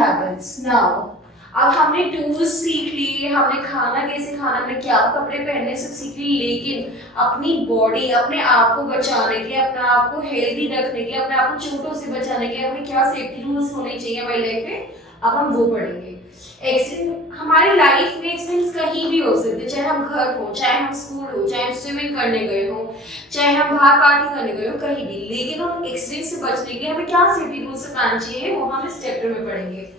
Habits now. अब हमने tools सीख लिए, हमने खाना कैसे खाना, हमने क्या कपड़े पहनने सब सीख लिए, लेकिन अपनी बॉडी, अपने आप को बचाने के लिए, अपने आप को हेल्दी रखने के लिए, अपने आप को चोटों से बचाने के लिए हमें क्या सेफ्टी रूल्स होने चाहिए हमारी लाइफ में, अब हम वो पढ़ेंगे। एक्सीडेंट हमारी लाइफ में एक्सीडेंट्स कहीं भी हो सकते हैं, चाहे हम घर हो, चाहे हम स्कूल हो, चाहे हम स्विमिंग करने गए हो, चाहे हम बाहर पार्टी करने गए हो, कहीं भी, लेकिन हम एक्सीडेंट से बचने के लिए हमें क्या सेफ्टी रूल्स अपनाने चाहिए वो हम इस चैप्टर में पढ़ेंगे।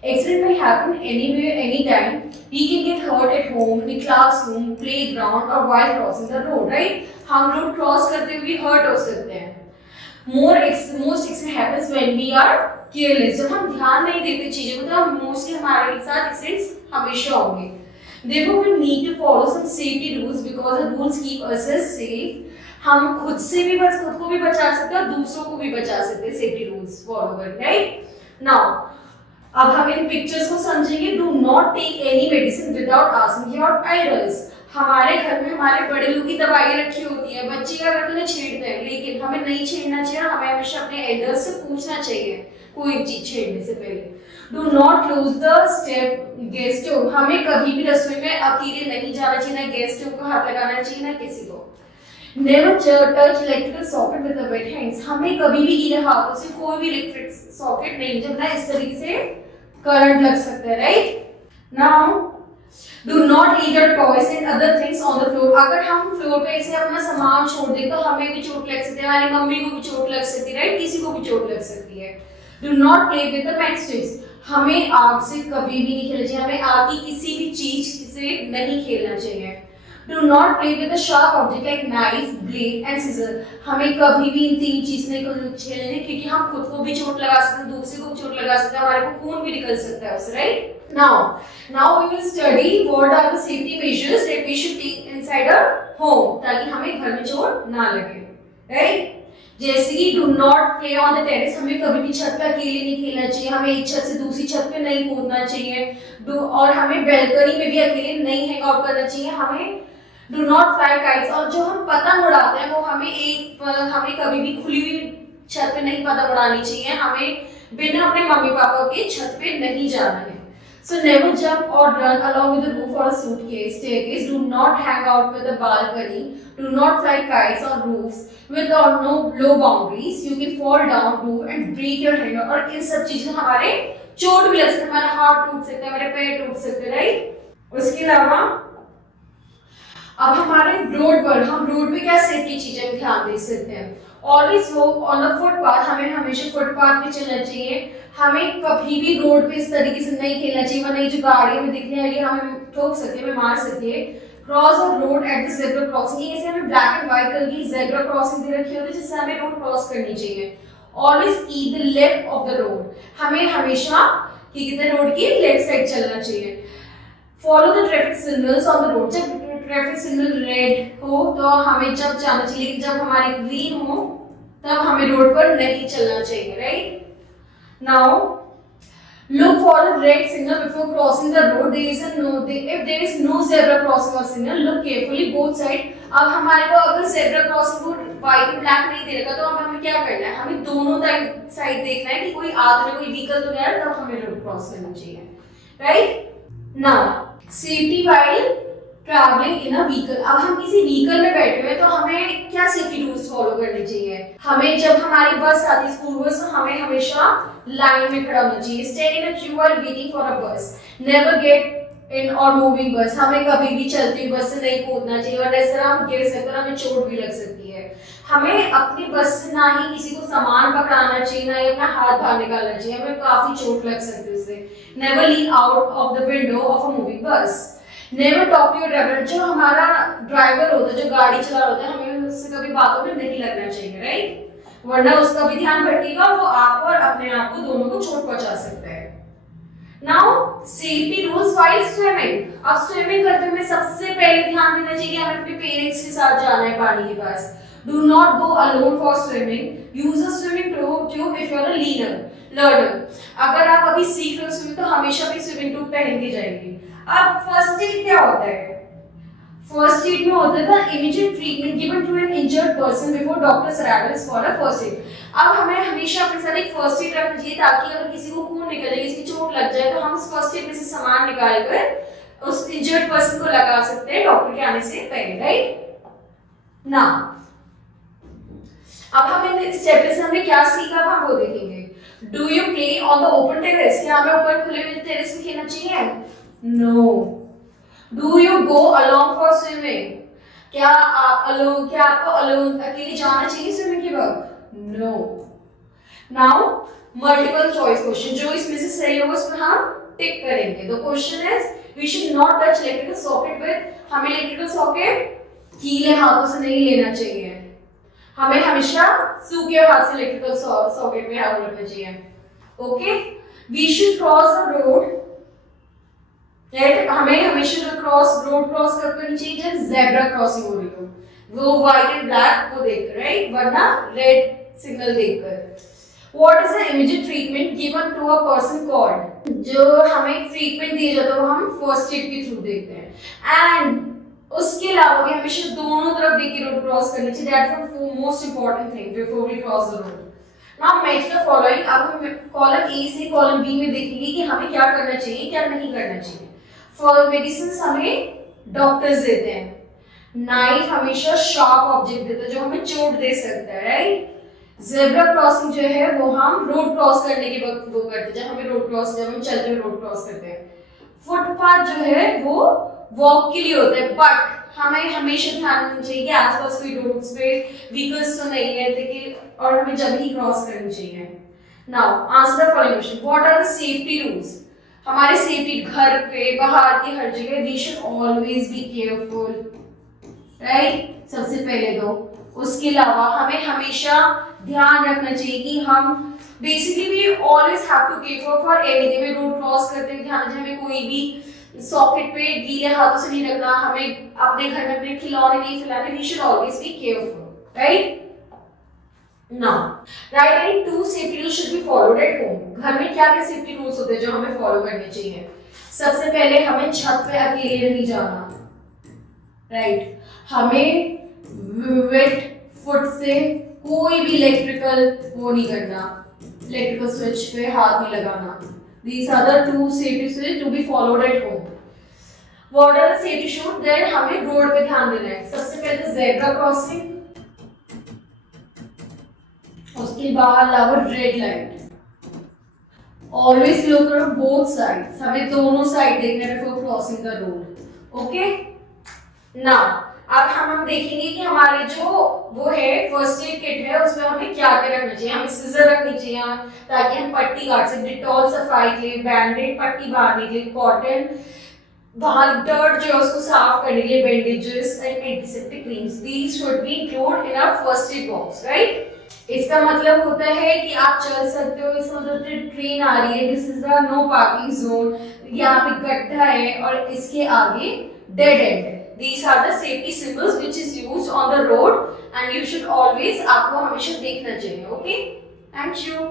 Accident may happen anywhere, anytime. We can get hurt at home, in the classroom, playground, or while crossing the road, right? हम रोड क्रॉस करते हुए हर्ट हो सकते हैं। Most accident happens when we are careless. जब हम ध्यान नहीं देते चीजों को, तो मोस्टली हमारे साथ एक्सीडेंट्स हमेशा होंगे। Therefore, we need to follow some safety rules because the rules keep us safe. हम खुद को भी बचा सकते हैं और दूसरों को भी बचा सकते हैं सेफ्टी रूल्स फॉलो करके, राइट? नाउ अब हम इन पिक्चर्स को समझेंगे। Do not take any medicine without asking your elders. हमारे घर में हमारे बड़े लोग की दवाई रखी होती है, बच्चे क्या करते हैं छेड़ते हैं, लेकिन हमें नहीं छेड़ना चाहिए, हमें हमेशा अपने एल्डर्स से पूछना चाहिए कोई चीज छेड़ने से पहले। Do not close the step guest stove. हमें कभी भी रसोई में अकेले नहीं जाना चाहिए, ना गेस्ट स्टोव को हाथ लगाना चाहिए, ना किसी को। Never touch electrical socket with the wet hands. हमें कभी भी गीले हाथों से कोई भी इलेक्ट्रिक सॉकेट नहीं जबना, इस तरीके से करंट लग सकता है, right? Now, do not leave your toys and other things on the floor. अगर हम फ्लोर पे ऐसे अपना सामान छोड़ दें तो हमें भी चोट लग सकती है, हमारी मम्मी को भी चोट लग सकती है, राइट? किसी को भी चोट लग सकती है। Do not play with the matchsticks. हमें आग से कभी भी नहीं खेलना चाहिए, हमें आग की किसी भी चीज से नहीं खेलना चाहिए। Do not play with a sharp object like knife, blade and scissor. हमें कभी भी इन तीन चीज नहीं खेलने, क्योंकि हम खुद को भी चोट लगा सकते हैं, दूसरे को भी चोट लगा सकते हैं, हमारे को खून भी निकल सकता है उससे, right? Now we will study what are the safety measures that we should take inside our home, ताकि हमें घर में चोट ना लगे, राइट? जैसे कि do not play on the terrace. हमें कभी भी छत पे अकेले नहीं खेलना चाहिए, हमें एक छत से दूसरी छत पे नहीं कूदना चाहिए। और हमें बैल्कनी में भी अकेले नहीं हैंग आउट करना चाहिए। हमें डू नॉट फ्लाई काइट्स, और जो हम पतंग उड़ाते हैं वो हमें कभी भी खुली हुई छत पे नहीं पतंग उड़ानी चाहिए, हमें बिना अपने मम्मी पापा के छत पे नहीं जाना है। So never jump or run along with the roof or a staircase. Do not hang out with the balcony. Do not fly kites on roofs with or no low boundaries. You can fall down roof and break your hand. और इन सब चीजों हमारे चोट भी लग सकती है, हमारा हाथ टूट सकता है, हमारे पैर टूट सकते हैं, राइट? उसके अलावा अब हमारे हम रोड पे क्या सेफ्टी चीजें ध्यान दे सकते हैं। Always walk on the footpath. हमें हमेशा फुटपाथ पे चलना चाहिए, हमें कभी भी रोड पे इस तरीके से नहीं खेलना चाहिए, वरना ये जो गाड़ियां में दिखने वाली हमें ठोक सकती है, हमें मार सकती है। Cross the road at the zebra crossing. ऐसे हमें ब्लैक एंड व्हाइट कलर की ज़ेब्रा क्रॉसिंग दे रखी होती है जिससे हमें रोड क्रॉस करनी चाहिए। Always keep the left of the road. हमें हमेशा रोड की लेफ्ट साइड चलना चाहिए। Follow the traffic signals on the road. जब ट्रैफिक सिग्नल रेड हो तो हमें जब जाना चाहिए, लेकिन जब हमारी ग्रीन हो तब हमें रोड पर नहीं चलना चाहिए, right? Now look for the red signal before crossing the road. If there is no zebra crossing or signal, look carefully both side. अब हमारे को अगर zebra crossing को white and black नहीं दे रखा तो अब हमें क्या करना है, हमें दोनों साइड देखना है कि कोई कोई व्हीकल तो नहीं आ रहा, तब हमें रोड क्रॉस करना चाहिए, right? Now safety while travelling in a vehicle. अब हम किसी व्हीकल में बैठे हुए तो हमें क्या सेफ्टी रूल्स फॉलो करने चाहिए। हमें जब हमारी बस आती है, स्कूल बस, तो हमें हमेशा लाइन में खड़ा होना चाहिए। Stand in a queue while waiting for a bus. Never get in और मूविंग बस। हमें कभी भी चलती हुई बस से नहीं कूदना चाहिए, वरना इस तरह हम गिर सकते हैं, हमें चोट भी लग सकती है। हमें अपनी बस से ना ही किसी को सामान पकड़ाना चाहिए, ना ही अपना हाथ बाहर निकालना चाहिए, हमें काफी चोट लग सकती है उससे। Never lean out of the window of a moving bus. Never talk to your driver. जो हमारा ड्राइवर होता है, जो गाड़ी चला रहा होता है, हमें उससे कभी बातों में नहीं लगना चाहिए, राइट? वरना उसका भी ध्यान भटकेगा, वो आप और अपने आप को दोनों को चोट पहुंचा सकता है। Now safety rules while swimming. अब स्विमिंग करते हुए सबसे पहले ध्यान देना चाहिए कि हमें अपने पेरेंट्स के साथ जाना है पानी के पास। Do not go alone for swimming. Use a swimming tube if you are a learner. अगर आप अभी सीख रहे हो स्विमिंग तो हमेशा भी स्विमिंग ट्यूब पहन के जाएंगे। अब फर्स्ट एड क्या होता है? फर्स्ट एड में होता था immediate treatment given to an injured person before doctors arrivals for a first aid. अब हमें हमेशा अपने साथ एक फर्स्ट एड रखना चाहिए ताकि अगर किसी को खून निकले, किसी की सामान निकाल कर उस इंजर्ड पर्सन को लगा सकते हैं डॉक्टर के आने से पहले, राइट ना। अब हम इस चैप्टर से हमने क्या सीखा अब हम वो देखेंगे। Do you play on the open terrace, क्या हमें ऊपर खुले हुए टेरेस में खेलना चाहिए? No. Do you go along for swimming, क्या आपको अलोन अकेले जाना चाहिए स्विमिंग के वक्त? No. Now multiple choice question, जो इसमें से सही होगा उसमें हम टिक करेंगे। The question is we should not touch electrical socket with, हमें इलेक्ट्रिकल सॉकेट गीले हाथों से नहीं लेना चाहिए, हमें हमेशा सूखे हाथ से इलेक्ट्रिकल सॉकेट में हाथ रखना चाहिए। Okay, we should cross the road, right, हमें हमेशा जो रोड क्रॉस करनी चाहिए जब ज़ेब्रा क्रॉसिंग हो रही हो, वो व्हाइट एंड ब्लैक को देखकर, राइट, वरना रेड सिग्नल देखकर। What is the immediate treatment given to a person called, जो हमें ट्रीटमेंट दिया जाता है वो हम फर्स्ट एड के थ्रू देते हैं। एंड उसके अलावा भी हमेशा दोनों तरफ देख के रोड क्रॉस करनी चाहिए, that's the most important thing before we cross the road. Now match the following, अब हम कॉलम ए से कॉलम बी में देखेंगे कि हमें क्या करना चाहिए क्या नहीं करना चाहिए। फॉर मेडिसिन हमें डॉक्टर्स देते हैं, नाइफ हमेशा शार्प ऑब्जेक्ट देता है जो हमें चोट दे सकता है, राइट। ज़ेब्रा क्रॉसिंग जो है वो हम रोड क्रॉस करने के वक्त वो करते हैं, जब हम चलते हुए रोड क्रॉस करते हैं। फुटपाथ जो है वो वॉक के लिए होता है, बट हमें हमेशा ध्यान रखना चाहिए कि आसपास कोई रोड्स पे व्हीकल्स तो नहीं है देखिए, और हमें जब ही क्रॉस करनी चाहिए। Now answer the following question, what are the safety rules, हमारे सेफ्टी घर पे बाहर की हर जगह we should always be careful, right, सबसे पहले तो। उसके अलावा हमें हमेशा ध्यान रखना चाहिए कि हम basically we always have to care for anything, में रोड क्रॉस करते हुए ध्यान रखना, हमें कोई भी सॉकेट पे गीले हाथों से नहीं रखना, हमें अपने घर में अपने खिलौने नहीं फैलाने, we should always be careful, right. Now right any two safety rules should be followed at home, घर में क्या क्या सेफ्टी रूल्स होते हैं जो हमें फॉलो करने चाहिए। सबसे पहले हमें छत पे अकेले नहीं जाना, राइट, हमें वेट फुट से कोई भी इलेक्ट्रिकल वो नहीं करना, इलेक्ट्रिकल स्विच पे हाथ नहीं लगाना। These are the two safety steps to be followed at home. What are the safety should? Then हमें रोड पे ध्यान देना है। सबसे पहले zebra crossing, उसके बाद lover red light. Always look at both sides. हमें दोनों साइड देखना है before crossing the road. Okay? Now अब हम देखेंगे कि हमारे जो वो है फर्स्ट एड किट है उसमें हमें क्या क्या रखना चाहिए। हमें सिजर रखनी चाहिए ताकि हम पट्टी काट सकें, डिटॉल सफाई के लिए, बैंडेड पट्टी बांधने के लिए, कॉटन, बाहर डर्ट जो है उसको साफ करने के लिए bandages and antiseptic creams, these should be include in our first aid box, right. इसका मतलब होता है कि आप चल सकते हो, इसका मतलब ट्रेन आ रही है, this is the no parking zone, यहाँ पे गड्ढा है और इसके आगे डेड एंड है। These are the safety symbols which is used on the road and you should always आपको हमेशा देखना चाहिए, okay? Thank you.